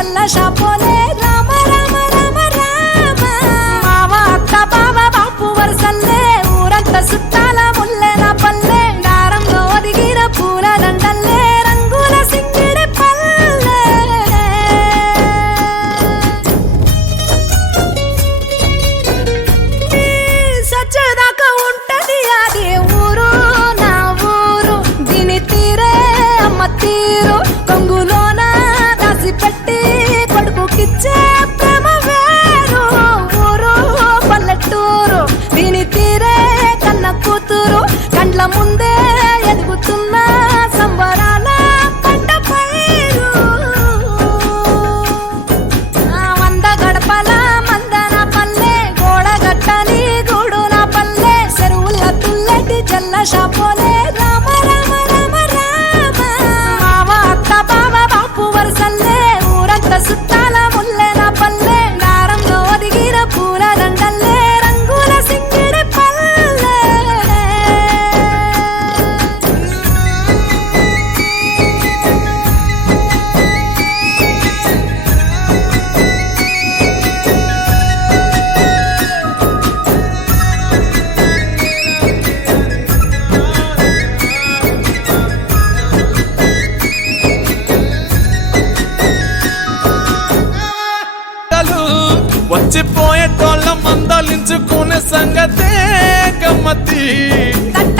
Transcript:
జల్ల షాపోలే రామ రామ రామ రామ మావ అత్త బావ బాపు వరసల్లే ఊరంతా సుట్టాల ముల్లె నా పల్లె దారంలో ఒదిగిన పూల దండల్లే రంగుల సింగిడి పల్లె సచ్చేదాకా ఉంటది అది ఊరు నా ఊరు దీని తీరే అమ్మ తీరు కొంగులోన దాసి పెట్టి కొడుకుకిచ్చే ప్రేమ వేరు ఊరు పల్లెటూరు దీని తీరే కన్న కూతురు కండ్ల ముందే ఎదుగుతున్న సంబరాల పంట పైరు వంద గడపల మందన పల్లె గోడగట్టని గూడు నా పల్లె చెరువుల తుల్లటి జల్ల షాపోలే రామ రామ రామ రామ మావ అత్త బావ బాపు వరసల్లే ఊరంతా సుట్టాల ముల్లె నా పల్లె దారంలో ఒదిగిన పూల దండల్లే రంగుల సింగిడి పల్లె వచ్చిపోయేటోళ్ళ మందలించుకునే సంగతే గమ్మతి తట్ట